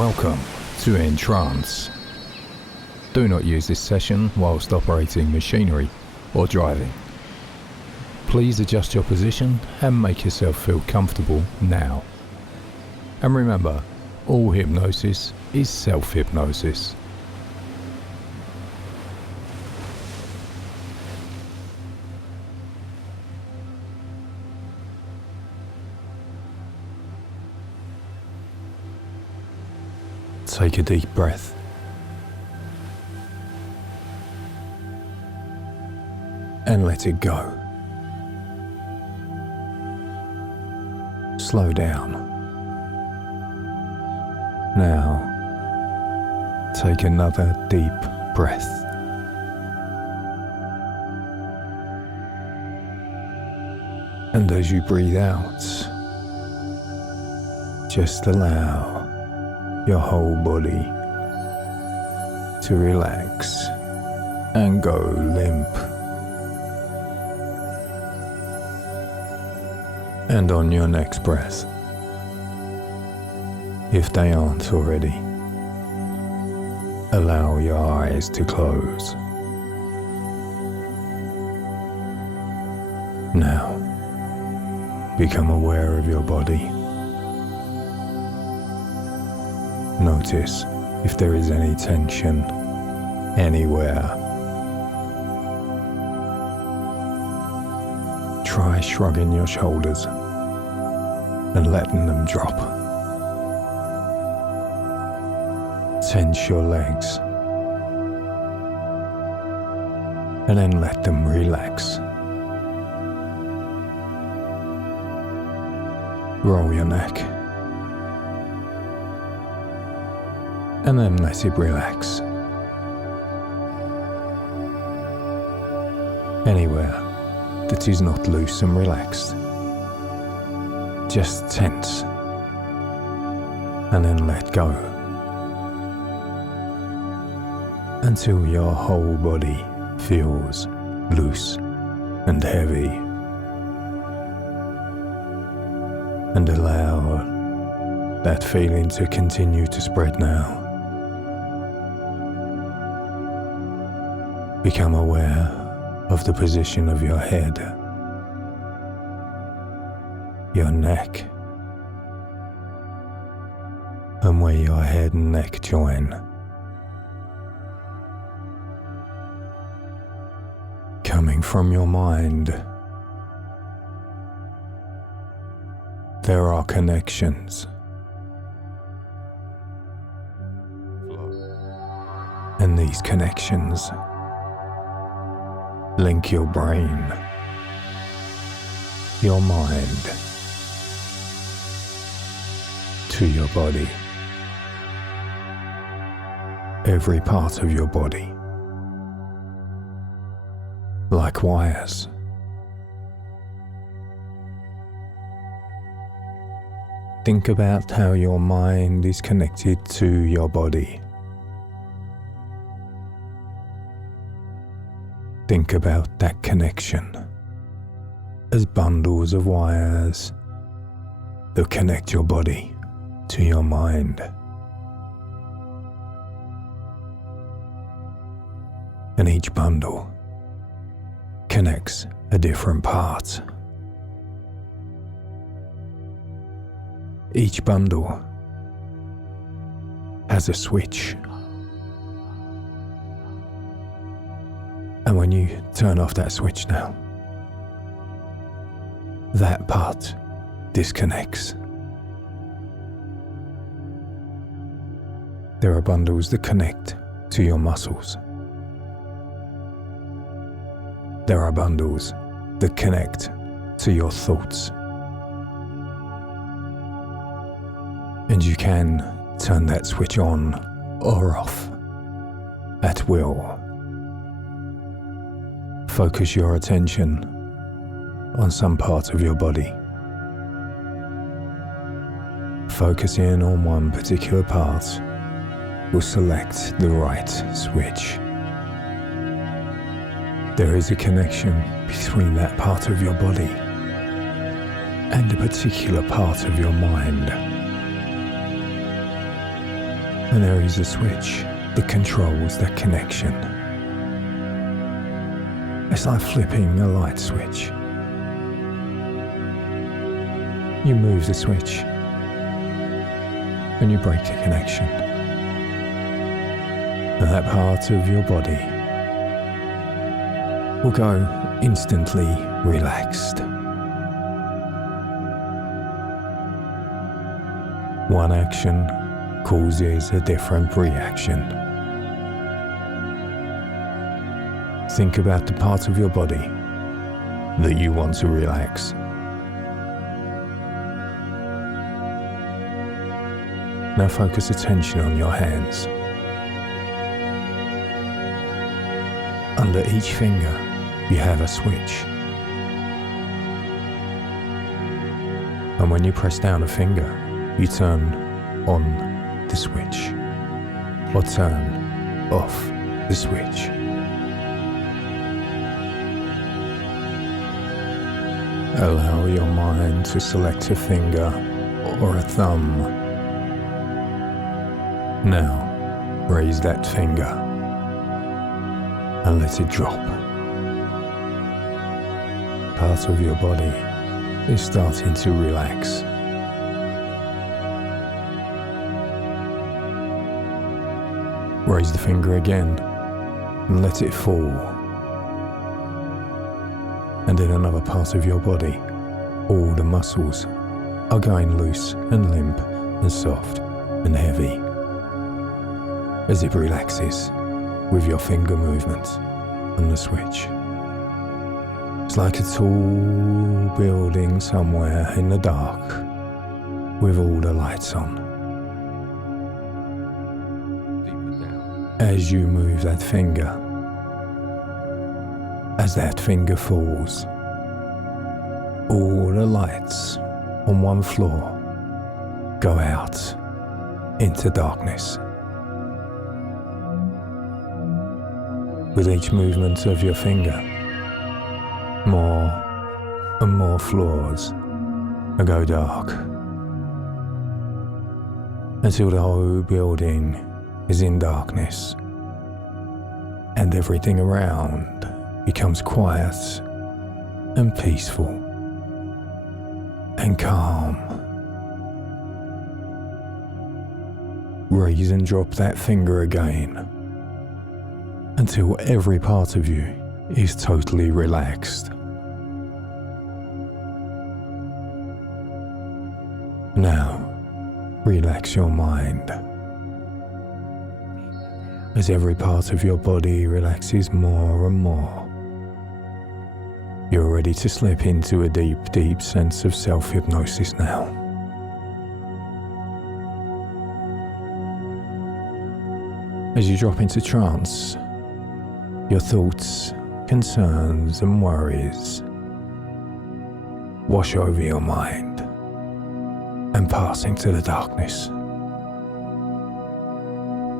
Welcome to EnTrance. Do not use this session whilst operating machinery or driving. Please adjust your position and make yourself feel comfortable now. And remember, all hypnosis is self-hypnosis. Take a deep breath. And let it go. Slow down. Now, take another deep breath. And as you breathe out, just allow your whole body to relax and go limp. And on your next breath, if they aren't already, allow your eyes to close. Now, become aware of your body. Notice if there is any tension anywhere. Try shrugging your shoulders and letting them drop. Tense your legs and then let them relax. Roll your neck and then let it relax. Anywhere that is not loose and relaxed, just tense and then let go until your whole body feels loose and heavy, and allow that feeling to continue to spread now. Become aware of the position of your head, your neck, and where your head and neck join. Coming from your mind, there are connections. And these connections link your brain, your mind, to your body. Every part of your body, like wires. Think about how your mind is connected to your body. Think about that connection as bundles of wires that connect your body to your mind. And each bundle connects a different part. Each bundle has a switch. And when you turn off that switch now, that part disconnects. There are bundles that connect to your muscles. There are bundles that connect to your thoughts. And you can turn that switch on or off at will. Focus your attention on some part of your body. Focusing on one particular part will select the right switch. There is a connection between that part of your body and a particular part of your mind. And there is a switch that controls that connection. It's like flipping a light switch. You move the switch and you break the connection. And that part of your body will go instantly relaxed. One action causes a different reaction. Think about the part of your body that you want to relax. Now focus attention on your hands. Under each finger, you have a switch. And when you press down a finger, you turn on the switch or turn off the switch. Allow your mind to select a finger or a thumb. Now, raise that finger and let it drop. Part of your body is starting to relax. Raise the finger again and let it fall. And in another part of your body, all the muscles are going loose and limp and soft and heavy as it relaxes with your finger movement on the switch. It's like a tall building somewhere in the dark with all the lights on. As you move that finger, as that finger falls, all the lights on one floor go out into darkness. With each movement of your finger, more and more floors go dark until the whole building is in darkness and everything around becomes quiet and peaceful and calm. Raise and drop that finger again until every part of you is totally relaxed. Now, relax your mind. As every part of your body relaxes more and more, you're ready to slip into a deep, deep sense of self-hypnosis now. As you drop into trance, your thoughts, concerns and worries wash over your mind and pass into the darkness.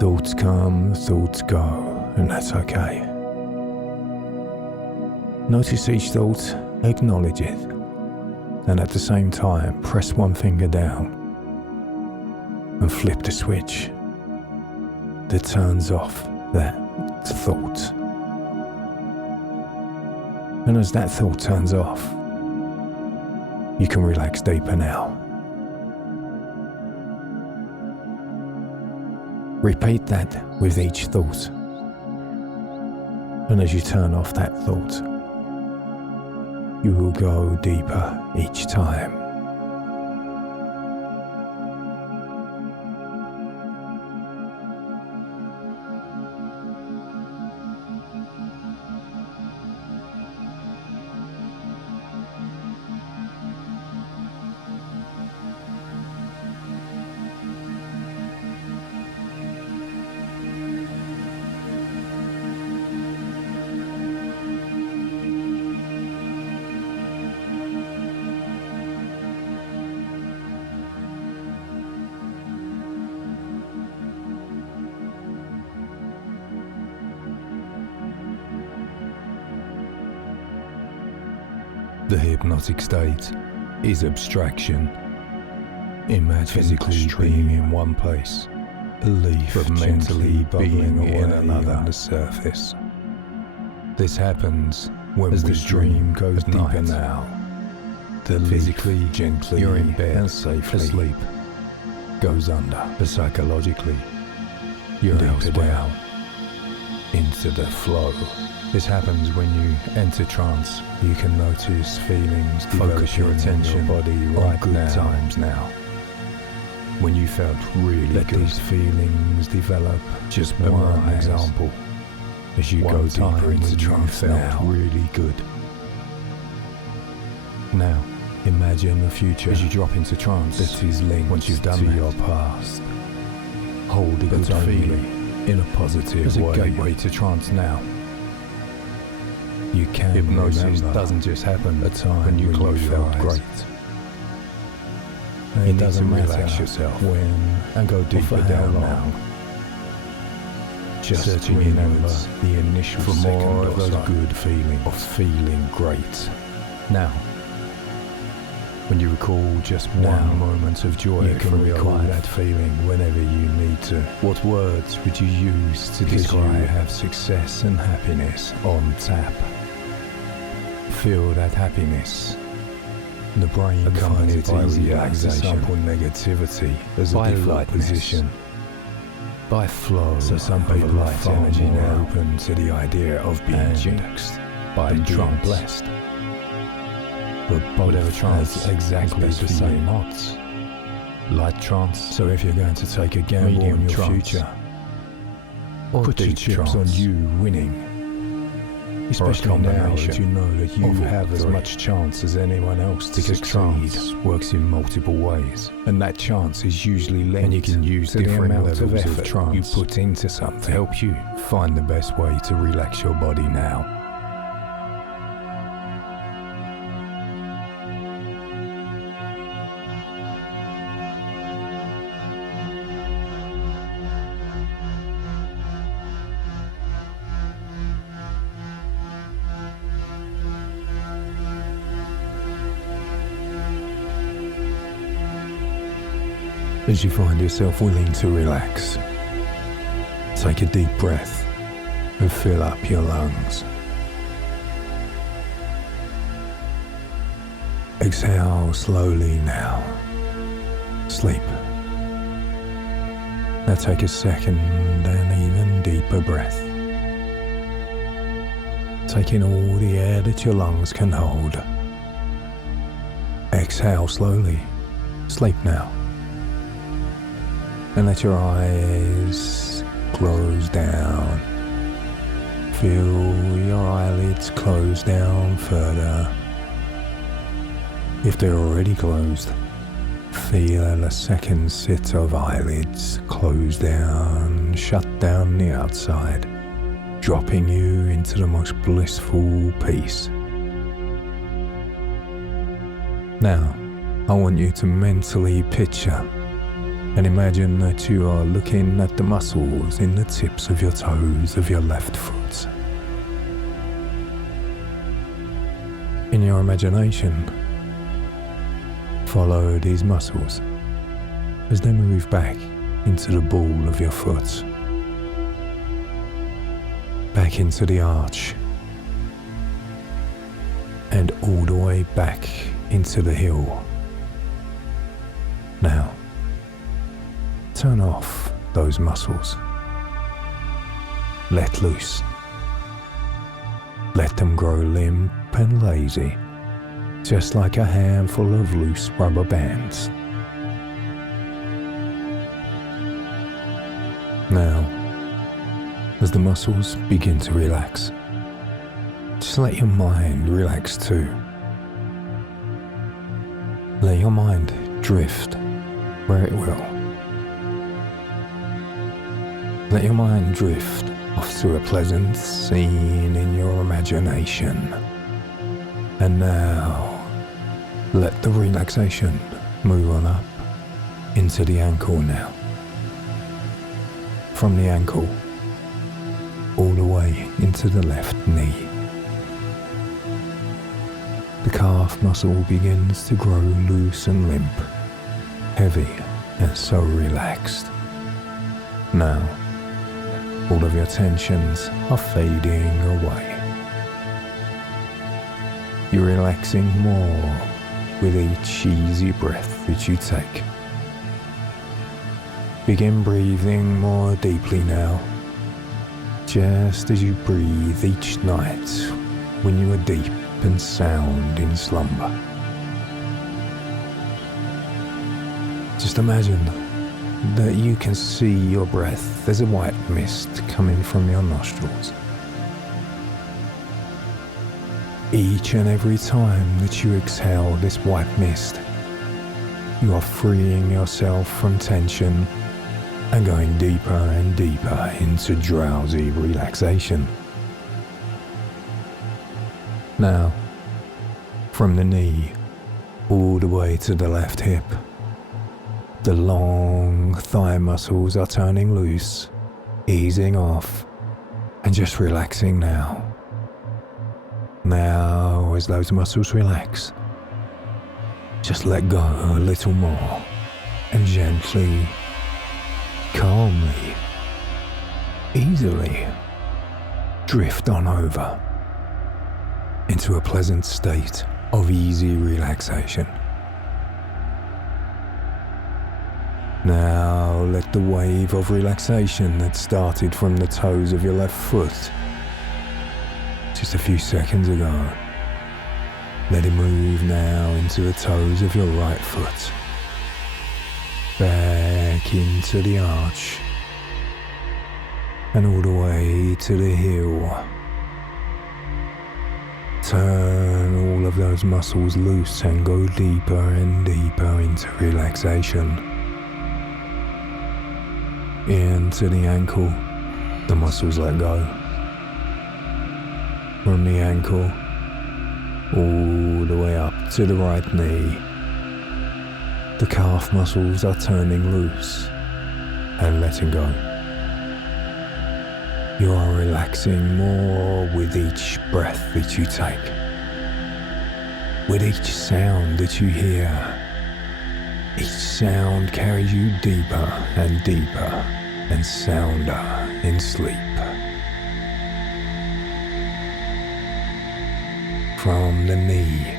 Thoughts come, thoughts go, and that's okay. Notice each thought, acknowledge it, and at the same time press one finger down and flip the switch that turns off that thought. And as that thought turns off, you can relax deeper now. Repeat that with each thought. And as you turn off that thought, you will go deeper each time. The hypnotic state is abstraction. Imagine physically being in one place belief but mentally bubbling being in away another on the surface. This happens when as we the dream goes at deeper night. now. Physically, gently, you're in bed and safely asleep, goes under, but psychologically, you're deeper elsewhere, down into the flow. This happens when you enter trance. You can notice feelings Focus your attention in your body on right good now. times now. When you felt really Let good. these feelings develop. Just one memorize example as you one go time deeper into when you trance felt now. really good. Now, imagine a future As you drop into trance, that is linked once you've done to that, your past. Hold a but good only feeling in a positive as a way. gateway to trance now. You can Hypnosis remember doesn't just happen a time when you close your felt eyes. great. It It doesn't doesn't relax matter yourself when and go or deeper for how down long. now. Just Just remember inwards the initial for second more or of those so good feelings of feeling great. now. When you recall just Now, one moment of joy You can from your recall life, that feeling whenever you need to. what words would you use to Because you describe? have success and happiness on tap. Feel that happiness. The brain finds Accompanied it by easier to relaxation. sample negativity as a By default lightness. position. By flow, So some of people are light far energy more now, open to the idea of being and jinxed by than being trance. blessed. But both Whatever trance has exactly is the best for same you. odds. Light trance, So if you're going to take a gamble Medium on your trance, future, or put your deep chips trance, on you winning. Especially now that combination you know that you of all have as three. much chance as anyone else to because succeed. trance works in multiple ways, And that chance is usually linked and you can use to the different amount of levels of effort trance you put into something to help you. find the best way to relax your body now. As you find yourself willing to relax, take a deep breath and fill up your lungs. Exhale slowly now. Sleep. Now take a second and even deeper breath. Take in all the air that your lungs can hold. Exhale slowly. Sleep now. And let your eyes close down. Feel your eyelids close down further. If they're already closed, feel a second set of eyelids close down, shut down the outside, dropping you into the most blissful peace. Now, I want you to mentally picture and imagine that you are looking at the muscles in the tips of your toes of your left foot. In your imagination, follow these muscles as they move back into the ball of your foot, back into the arch, and all the way back into the heel. Now, turn off those muscles. Let loose. Let them grow limp and lazy, just like a handful of loose rubber bands. Now, as the muscles begin to relax, just let your mind relax too. Let your mind drift where it will. Let your mind drift off to a pleasant scene in your imagination. And now, let the relaxation move on up into the ankle now. From the ankle, all the way into the left knee. The calf muscle begins to grow loose and limp, heavy and so relaxed. Now, all of your tensions are fading away. You're relaxing more with each easy breath that you take. Begin breathing more deeply now, just as you breathe each night when you are deep and sound in slumber. Just imagine that you can see your breath as a white mist coming from your nostrils. Each and every time that you exhale this white mist, you are freeing yourself from tension and going deeper and deeper into drowsy relaxation. Now, from the knee all the way to the left hip, the long thigh muscles are turning loose, easing off, and just relaxing now. Now, as those muscles relax, just let go a little more and gently, calmly, easily drift on over into a pleasant state of easy relaxation. Now let the wave of relaxation that started from the toes of your left foot just a few seconds ago, let it move now into the toes of your right foot, back into the arch, and all the way to the heel. Turn all of those muscles loose and go deeper and deeper into relaxation. Into the ankle, the muscles let go. From the ankle, all the way up to the right knee, the calf muscles are turning loose and letting go. You are relaxing more with each breath that you take, with each sound that you hear. Each sound carries you deeper and deeper and sounder in sleep. From the knee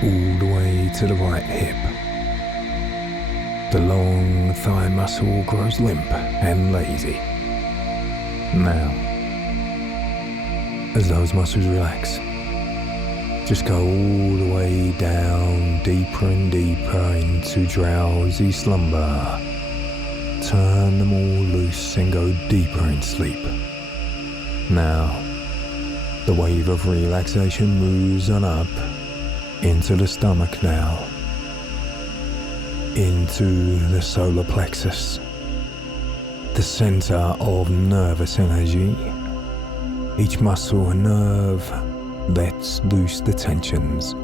all the way to the right hip, the long thigh muscle grows limp and lazy. Now, as those muscles relax, just go all the way down, deeper and deeper into drowsy slumber. Turn them all loose and go deeper in sleep. Now, the wave of relaxation moves on up into the stomach now, into the solar plexus, the center of nervous energy. Each muscle and nerve lets loose the tensions,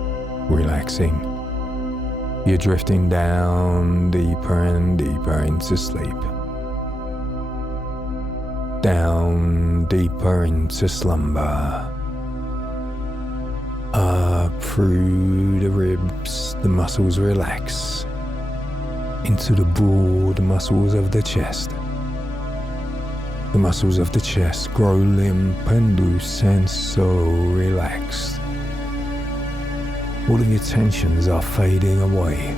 relaxing. You're drifting down deeper and deeper into sleep. Down deeper into slumber. Up through the ribs, the muscles relax. Into the broad muscles of the chest. The muscles of the chest grow limp and loose and so relaxed. All of your tensions are fading away.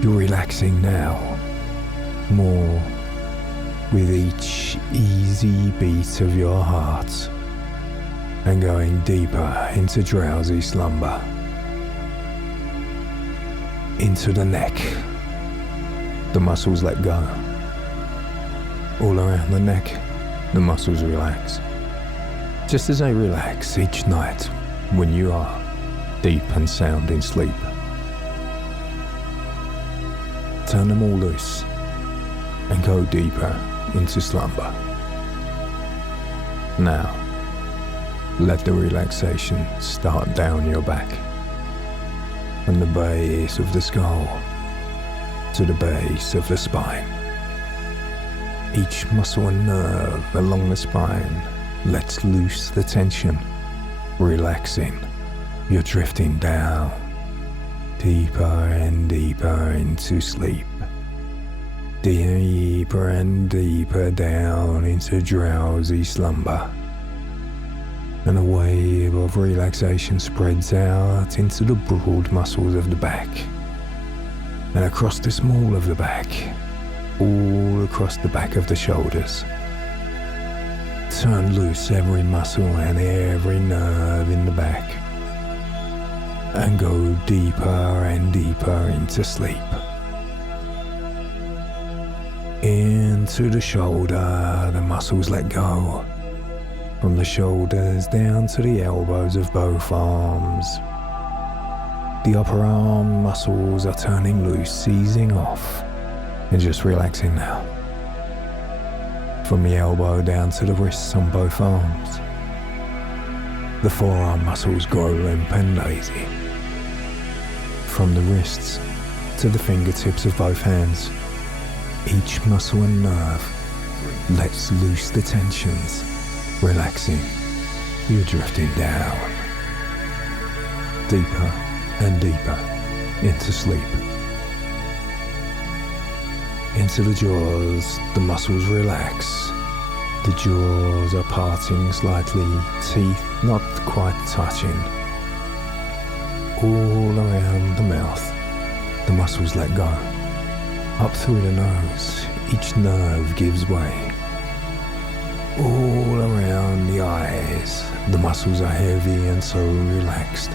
You're relaxing now, more with each easy beat of your heart and going deeper into drowsy slumber. Into the neck, the muscles let go. All around the neck, the muscles relax. Just as they relax each night when you are deep and sound in sleep. Turn them all loose and go deeper into slumber. Now, let the relaxation start down your back, from the base of the skull to the base of the spine. Each muscle and nerve along the spine lets loose the tension, relaxing. You're drifting down, deeper and deeper into sleep. deeper and deeper down into drowsy slumber. And a wave of relaxation spreads out into the broad muscles of the back, and across the small of the back, all across the back of the shoulders. Turn loose every muscle and every nerve in the back, and go deeper and deeper into sleep. Into the shoulder, the muscles let go. From the shoulders down to the elbows of both arms. The upper arm muscles are turning loose, easing off, and just relaxing now. From the elbow down to the wrists on both arms. The forearm muscles grow limp and lazy. From the wrists to the fingertips of both hands, each muscle and nerve lets loose the tensions. Relaxing, you're drifting down, deeper and deeper into sleep. Into the jaws, the muscles relax. The jaws are parting slightly, teeth not quite touching. All around the mouth, the muscles let go. Up through the nose, each nerve gives way. All around the eyes, the muscles are heavy and so relaxed.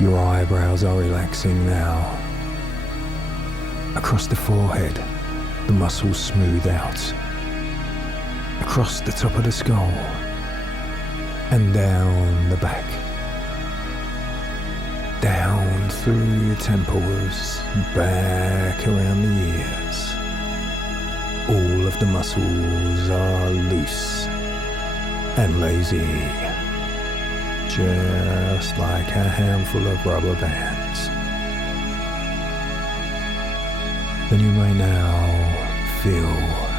Your eyebrows are relaxing now. Across the forehead, the muscles smooth out. Across the top of the skull, and down the back. Down through your temples, back around the ears. All of the muscles are loose and lazy, just like a handful of rubber bands. Then you may now feel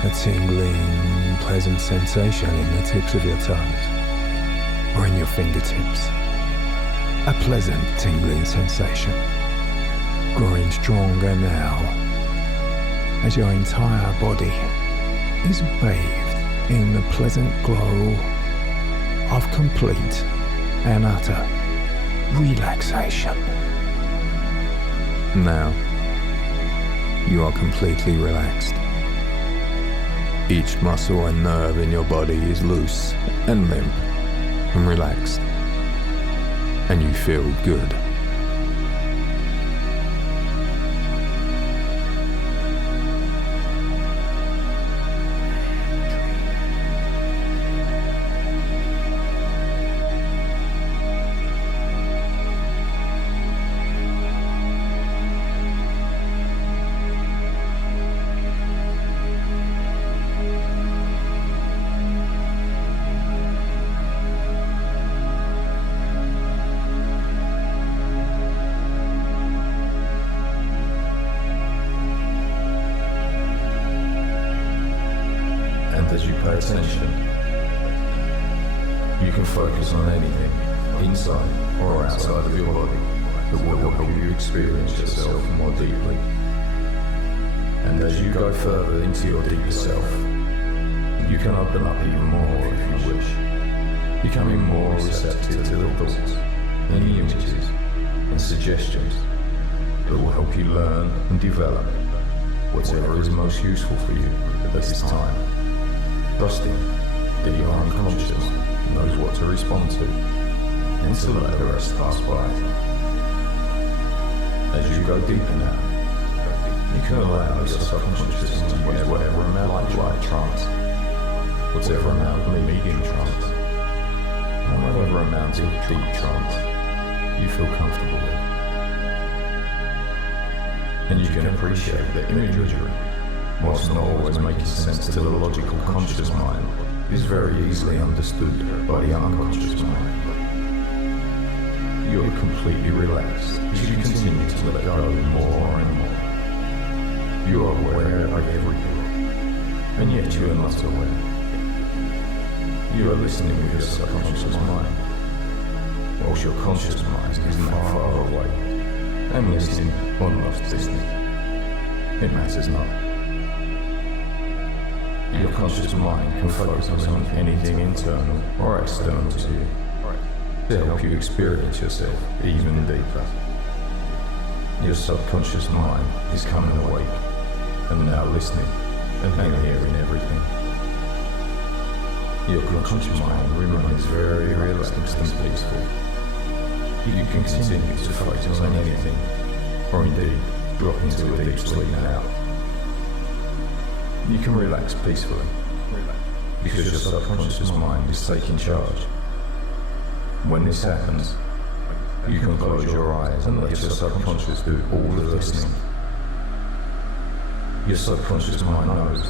a tingling, pleasant sensation in the tips of your toes or in your fingertips. A pleasant tingling sensation, growing stronger now as your entire body is bathed in the pleasant glow of complete and utter relaxation. Now, you are completely relaxed. Each muscle and nerve in your body is loose and limp and relaxed, and you feel good. As you pay attention, you can focus on anything, inside or outside of your body, that will help you experience yourself more deeply. And as you go further into your deeper self, you can open up even more if you wish, becoming more receptive to the thoughts, any images and suggestions that will help you learn and develop whatever is most useful for you at this time. Trusting that your unconscious knows what to respond to, and to let the rest pass by. As you go deeper now, you can allow your subconscious to use whatever amount of light trance, whatever amount of medium trance, and whatever amount of deep trance you feel comfortable with. And you can appreciate that imagery, whilst not always making sense to the logical conscious mind, is very easily understood by the unconscious mind. You are completely relaxed as you continue to let go more and more. You are aware of everything, and yet you are not aware. You are listening with your subconscious mind, whilst your conscious mind is not far away, and listening or not listening. It matters not. Your conscious mind can focus on anything internal or external to you to help you experience yourself even deeper. Your subconscious mind is coming awake and now listening and hearing everything. Your conscious mind remains very relaxed and peaceful. You can continue to focus on anything, or indeed drop into a deep sleep now. You can relax peacefully because your subconscious mind is taking charge. When this happens, you can close your eyes and let your subconscious do all the listening. Your subconscious mind knows,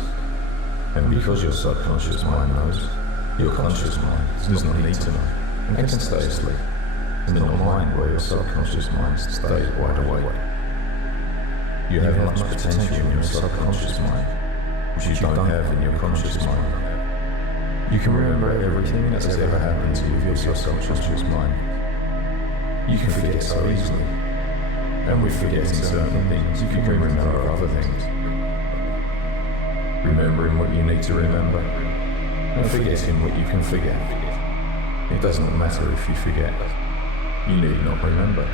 and because your subconscious mind knows, your conscious mind does not need to know and can stay asleep in the mind where your subconscious mind stays wide awake. You have much potential in your subconscious mind, which you don't have in your conscious mind. You can remember everything that's ever happened to you with your subconscious mind. You can forget so easily, and with forgetting certain things, you can remember other things. Remembering what you need to remember, and forgetting what you can forget. It does not matter if you forget. You need not remember.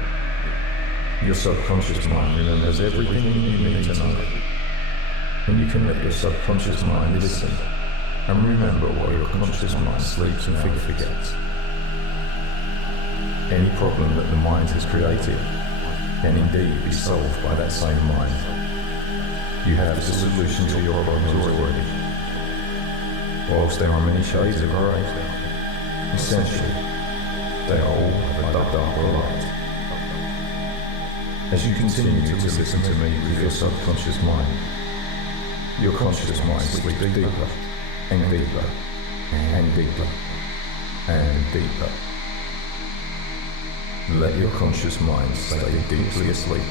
Your subconscious mind remembers everything you need to know. And you can let your subconscious mind listen and remember what your conscious mind sleeps and forgets. Any problem that the mind has created can indeed be solved by that same mind. You have the solution to your problems already. Whilst there are many shades of grey, essentially, they are all of a darker light. As you continue to listen to me with your subconscious mind, your conscious mind sleeps deeper and deeper and deeper and deeper. Let your conscious mind stay deeply asleep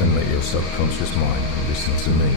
and let your subconscious mind listen to me.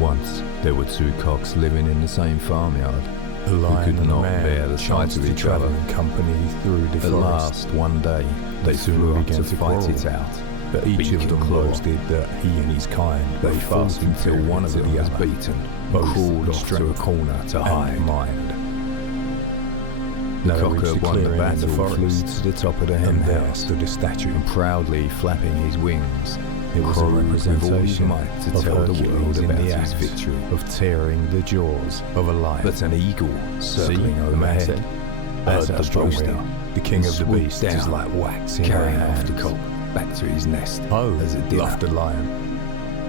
Once there were two cocks living in the same farmyard A who lion could and a not man bear the sight chanced of to each travel other. in company through the At forest. last, one day, they soon flew up began to to fight quarrel. it out. But each beak of and them claw. boasted that he and his kind They were fought far until one of superior them to was the other. beaten, Both crawled lost off to to a a corner to and hide. mind. The Now they cocker reached the won the clearing in the battle, flew forest, to the top of the hen and there house, stood a statue. and proudly flapping his wings, It was a crowed with all his representation might to of tell the Hercules world in about the his act victory. of tearing the jaws of a lion. But an eagle, circling the man overhead, said, as "Heard the the boasting, boasting, the king and of the swooped beasts is down, like wax in carrying our off the hands." cock back to his nest. Oh, as a dinner. laughed the lion.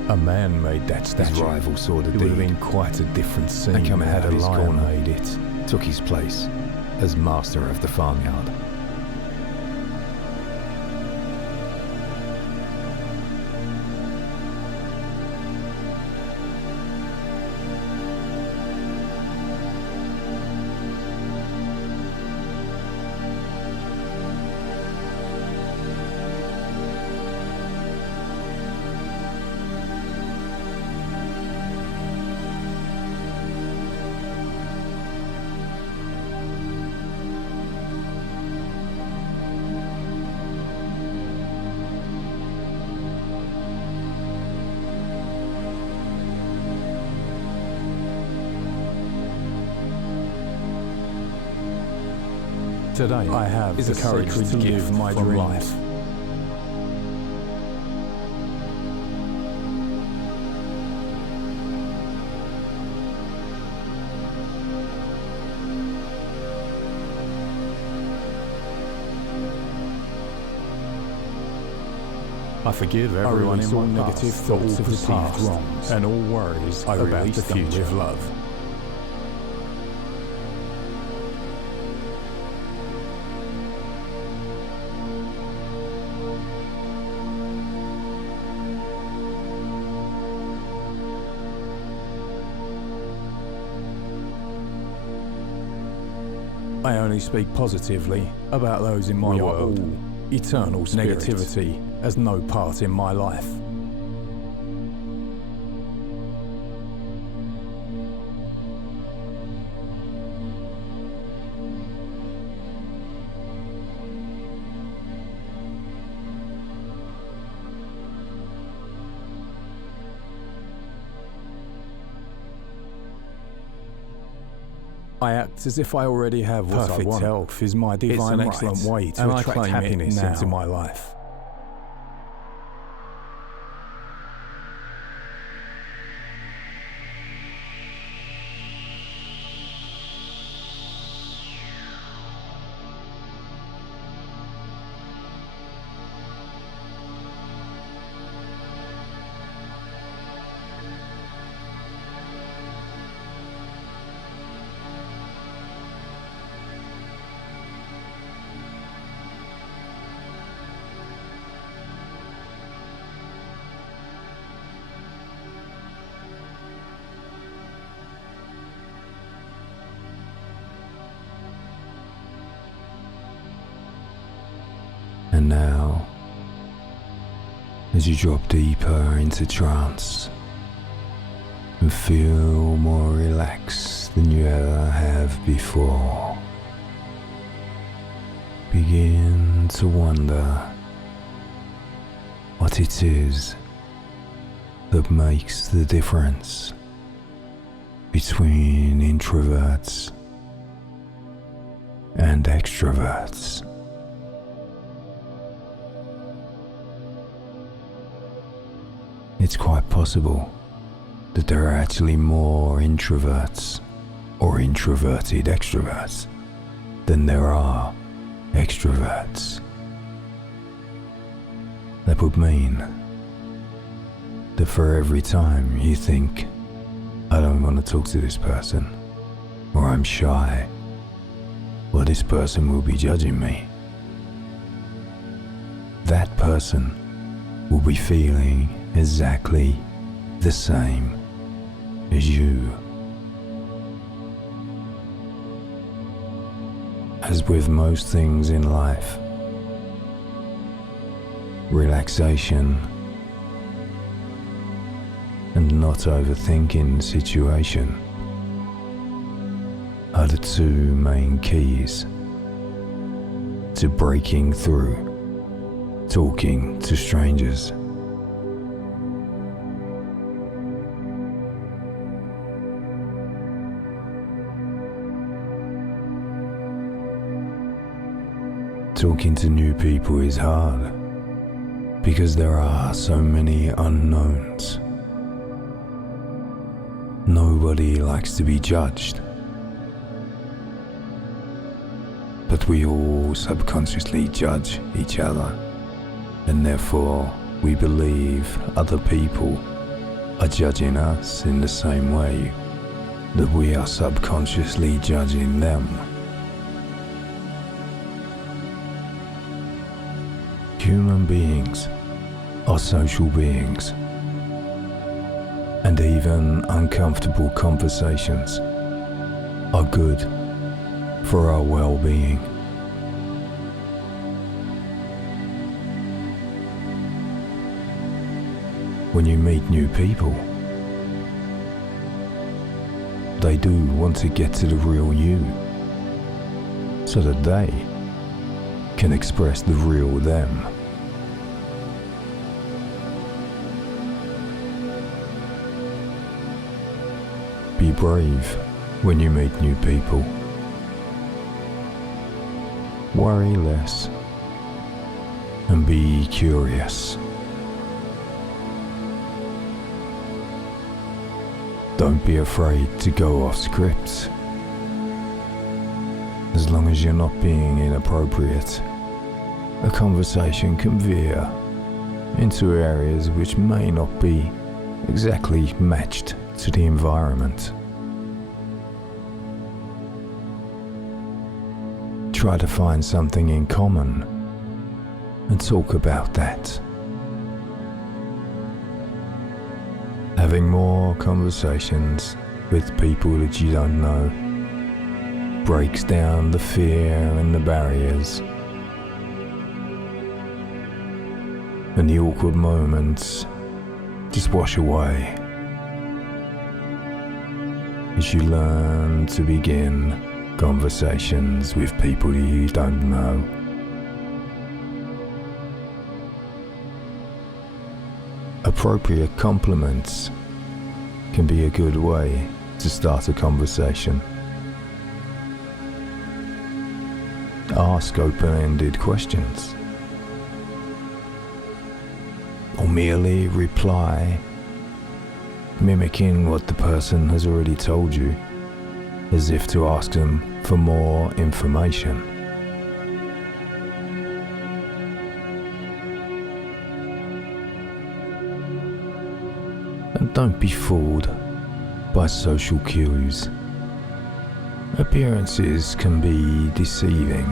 A man made that His statue. rival saw the It would have deed been quite a different scene and coming had out a of his lion corner, made it. took his place as master of the farmyard. Today, I have the courage to live my dreams. Life. I forgive everyone in my negative thoughts of the past and all worries about the future. With love. I only speak positively about those in my world. We are all eternal spirits. Negativity has no part in my life. I act as if I already have what I want. Perfect health is my divine right. It's an excellent way to attract happiness into my life. And now, as you drop deeper into trance and feel more relaxed than you ever have before, begin to wonder what it is that makes the difference between introverts and extroverts. It's quite possible that there are actually more introverts or introverted extroverts than there are extroverts. That would mean that for every time you think, I don't want to talk to this person, or I'm shy, or this person will be judging me, that person will be feeling exactly the same as you. As with most things in life, relaxation and not overthinking the situation are the two main keys to breaking through talking to strangers. Talking to new people is hard because there are so many unknowns. Nobody likes to be judged, but we all subconsciously judge each other, and therefore we believe other people are judging us in the same way that we are subconsciously judging them. Human beings are social beings, and even uncomfortable conversations are good for our well-being. When you meet new people, they do want to get to the real you, so that they can express the real them. Be brave when you meet new people. Worry less and be curious. Don't be afraid to go off script. As long as you're not being inappropriate, a conversation can veer into areas which may not be exactly matched to the environment. Try to find something in common and talk about that. Having more conversations with people that you don't know breaks down the fear and the barriers, and the awkward moments just wash away as you learn to begin conversations with people you don't know. Appropriate compliments can be a good way to start a conversation. Ask open-ended questions, or merely reply, mimicking what the person has already told you, as if to ask them for more information. And don't be fooled by social cues. Appearances can be deceiving.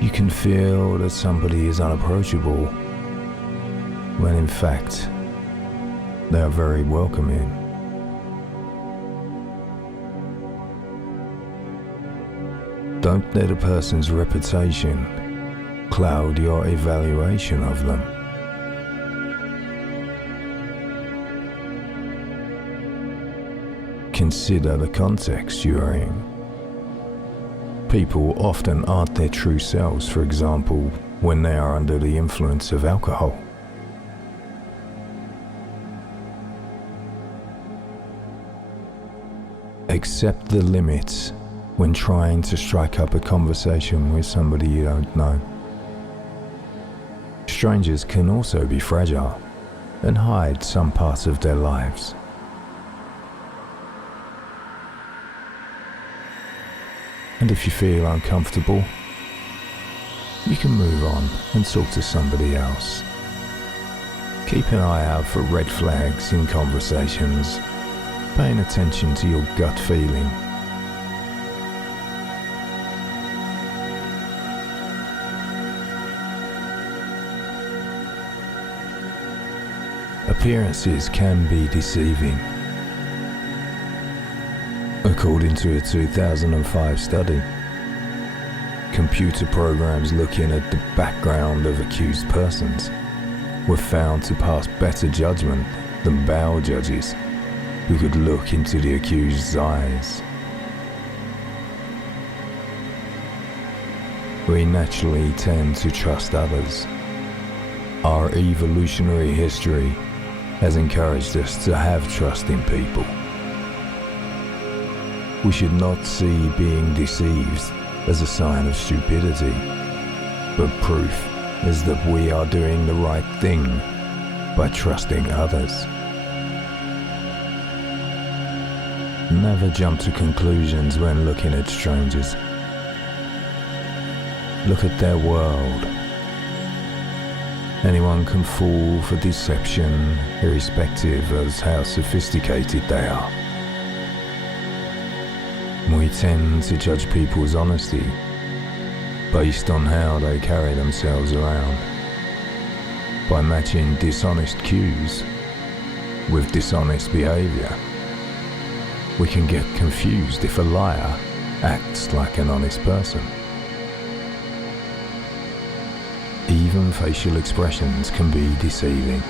You can feel that somebody is unapproachable when in fact they are very welcoming. Don't let a person's reputation cloud your evaluation of them. Consider the context you are in. People often aren't their true selves, for example, when they are under the influence of alcohol. Accept the limits when trying to strike up a conversation with somebody you don't know. Strangers can also be fragile and hide some parts of their lives. And if you feel uncomfortable, you can move on and talk to somebody else. Keep an eye out for red flags in conversations, paying attention to your gut feeling. Appearances can be deceiving. According to a 2005 study, computer programs looking at the background of accused persons were found to pass better judgment than bail judges who could look into the accused's eyes. We naturally tend to trust others. Our evolutionary history has encouraged us to have trust in people. We should not see being deceived as a sign of stupidity, but proof is that we are doing the right thing by trusting others. Never jump to conclusions when looking at strangers. Look at their world. Anyone can fall for deception, irrespective of how sophisticated they are. We tend to judge people's honesty based on how they carry themselves around. By matching dishonest cues with dishonest behavior, we can get confused if a liar acts like an honest person. Even facial expressions can be deceiving.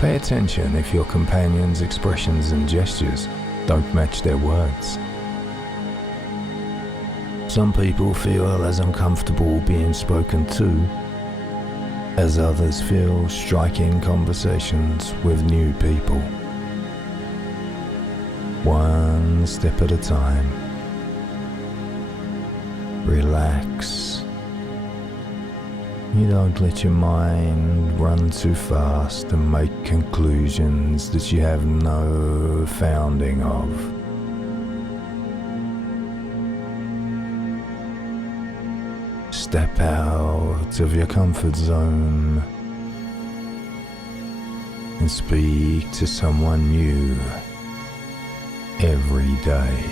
Pay attention if your companion's expressions and gestures don't match their words. Some people feel as uncomfortable being spoken to as others feel striking conversations with new people. One step at a time. Relax. You don't let your mind run too fast and make conclusions that you have no founding of. Step out of your comfort zone and speak to someone new every day.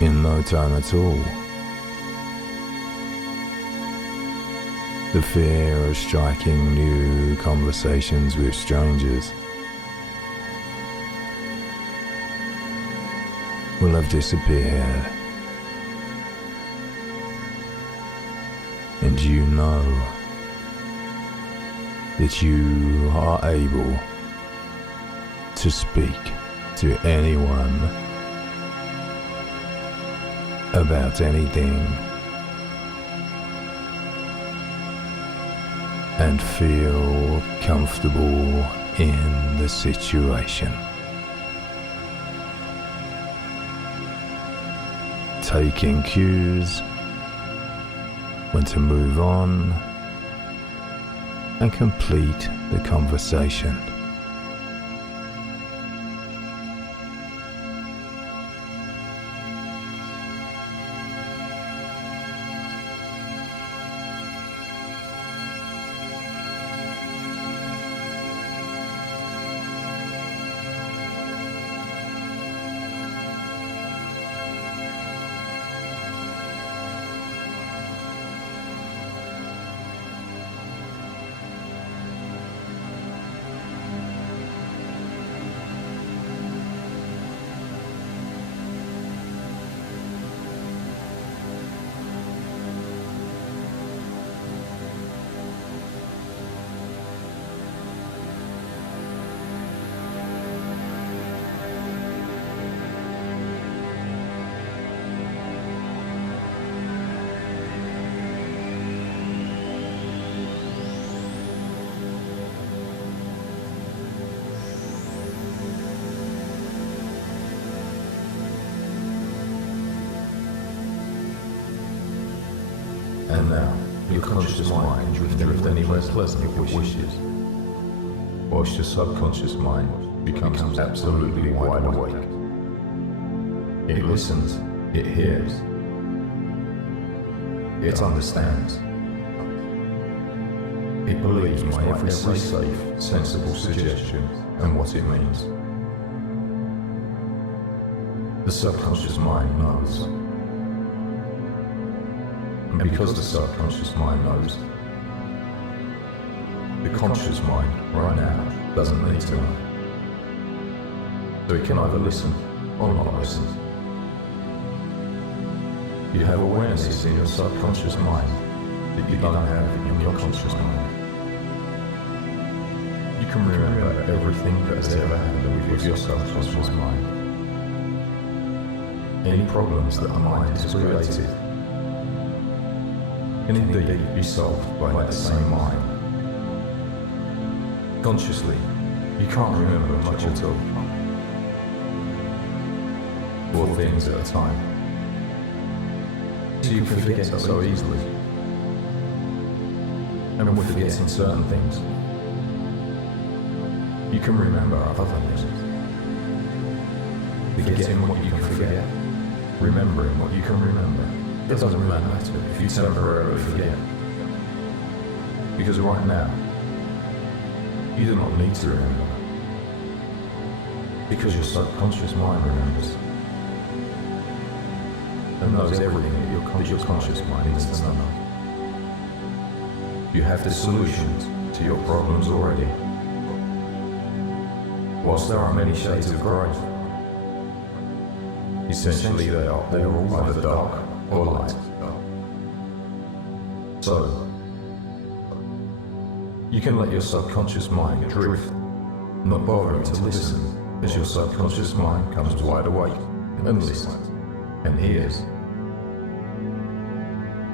In no time at all, The fear of striking new conversations with strangers will have disappeared, and you know that you are able to speak to anyone about anything and feel comfortable in the situation. Taking cues when to move on and complete the conversation. And now, your conscious mind can drift anywhere pleasant if it wishes, whilst your subconscious mind becomes absolutely wide awake. It listens, it hears, it understands. It believes my every safe, sensible suggestion and what it means. The subconscious mind knows. And because the subconscious mind knows, the conscious mind right now doesn't need to know. So it can either listen or not listen. You have awareness in your subconscious mind that you don't have in your conscious mind. You can remember everything that has ever happened with your subconscious mind. Any problems that the mind has created can indeed be solved by the same mind. Consciously, you can't remember much at all. 4 things at a time. So you can forget so easily. And when forgetting certain things, you can remember other things. Forgetting what you can forget, remembering what you can remember. It doesn't really matter if you temporarily forget. Because right now, you do not need to remember. Because your subconscious mind remembers. And knows everything that your conscious mind needs to know. You have the solutions to your problems already. Whilst there are many shades of grey, essentially they are all either dark or light. So, you can let your subconscious mind drift, not bothering to listen as your subconscious mind comes wide awake and listens and hears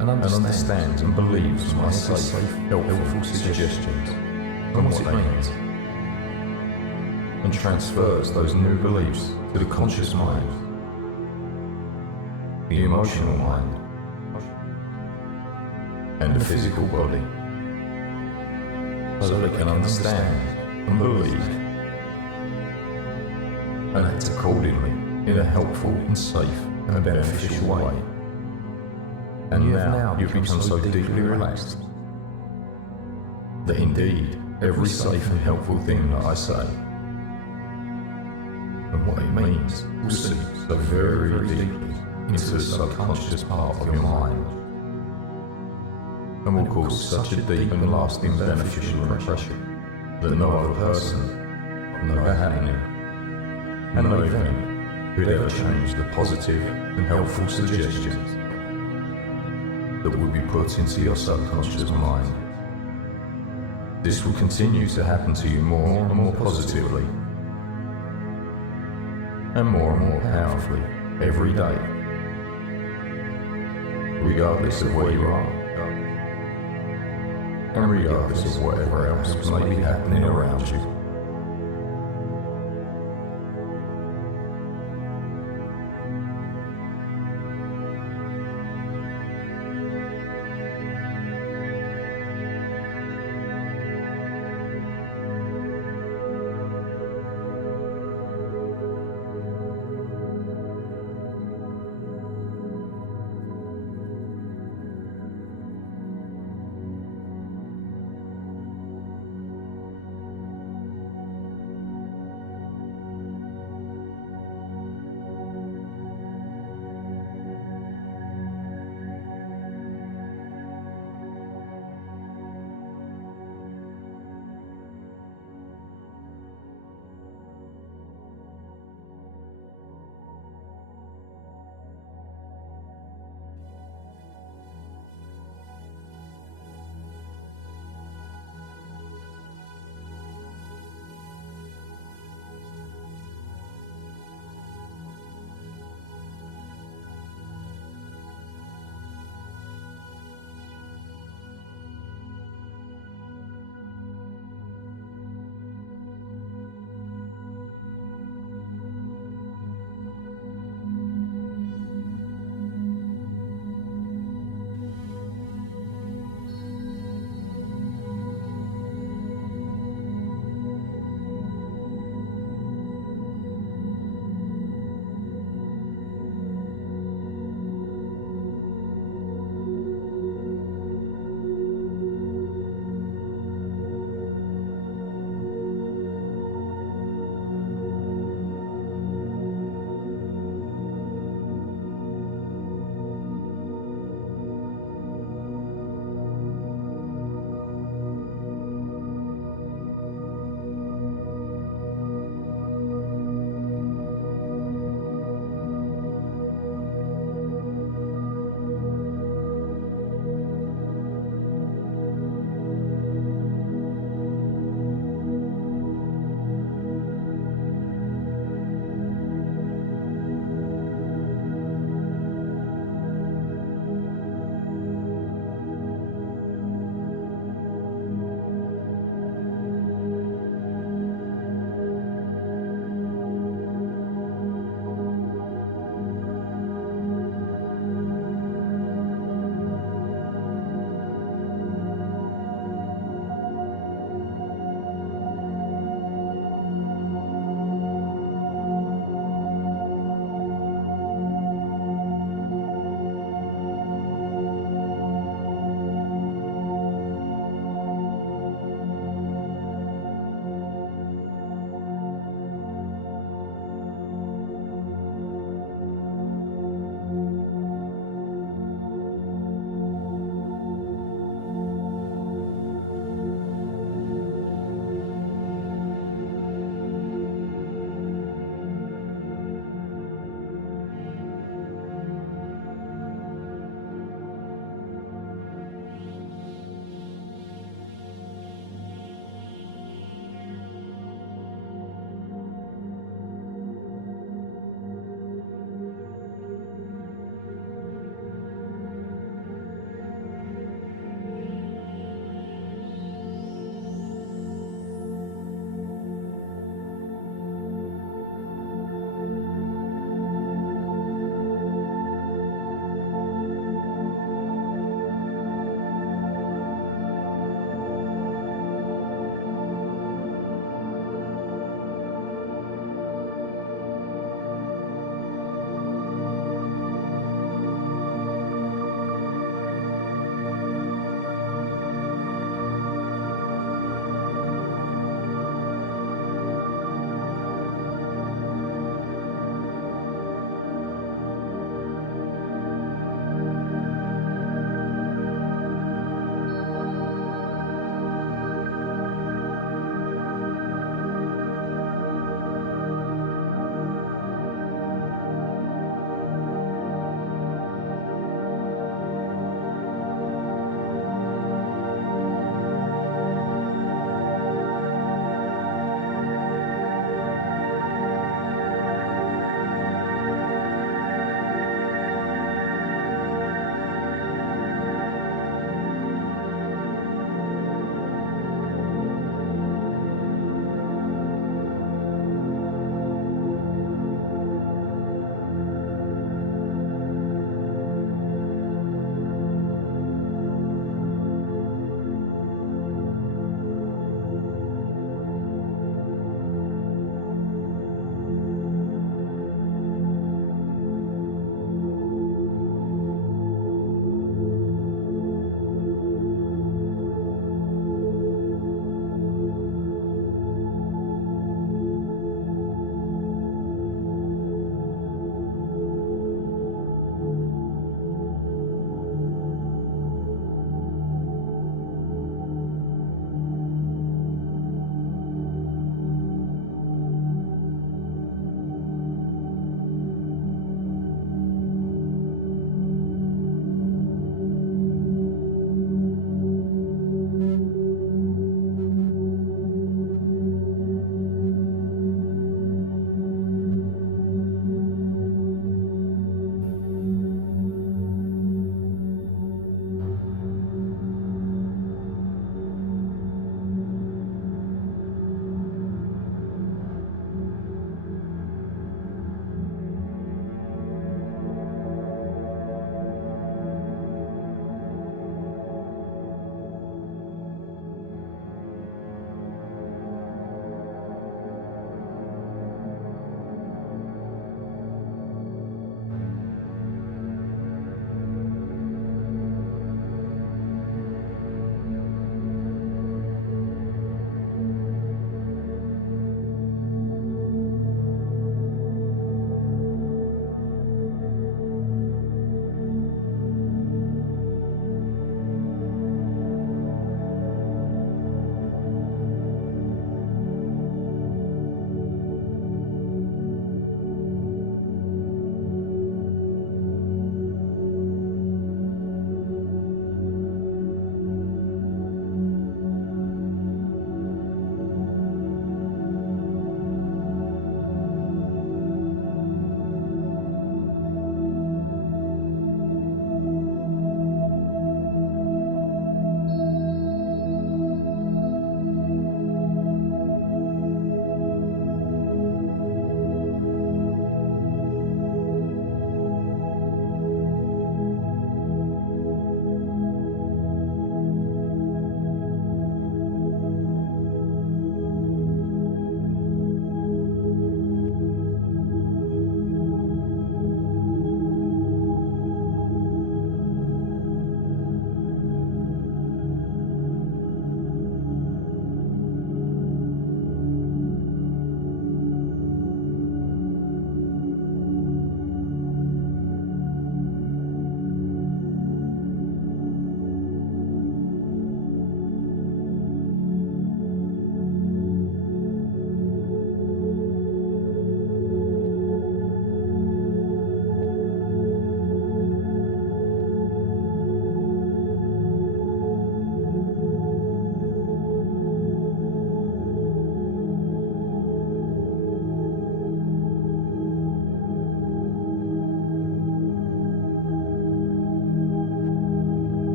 and understands and believes my safe, helpful suggestions and what it means, and transfers those new beliefs to the conscious mind, the emotional mind, and the physical body, so they can understand and believe and act accordingly in a helpful and safe and beneficial way. And now you've become so deeply relaxed that indeed every safe and helpful thing that I say and what it means will seep so very deeply into the subconscious part of your mind. and will cause such a deep and lasting beneficial impression that no other person, no happening, and no event could ever change the positive and helpful suggestions that will be put into your subconscious mind. This will continue to happen to you more and more positively, and more powerfully every day, regardless of where you are, and regardless of whatever else may be happening around you.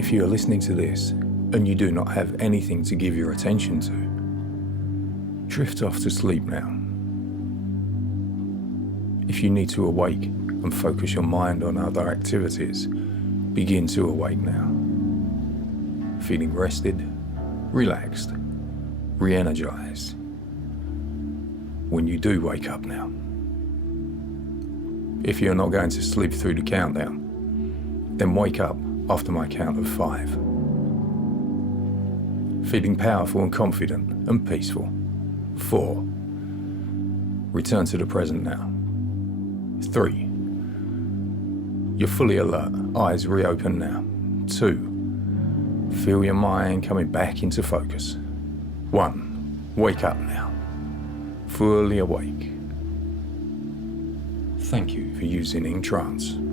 If you are listening to this and you do not have anything to give your attention to, drift off to sleep now. If you need to awake and focus your mind on other activities, begin to awake now. Feeling rested, relaxed, re-energized. When you do wake up now. If you're not going to sleep through the countdown, then wake up after my count of 5. Feeling powerful and confident and peaceful. 4. Return to the present now. 3. You're fully alert, eyes reopen now. 2. Feel your mind coming back into focus. 1. Wake up now. Fully awake. Thank you for using EnTrance.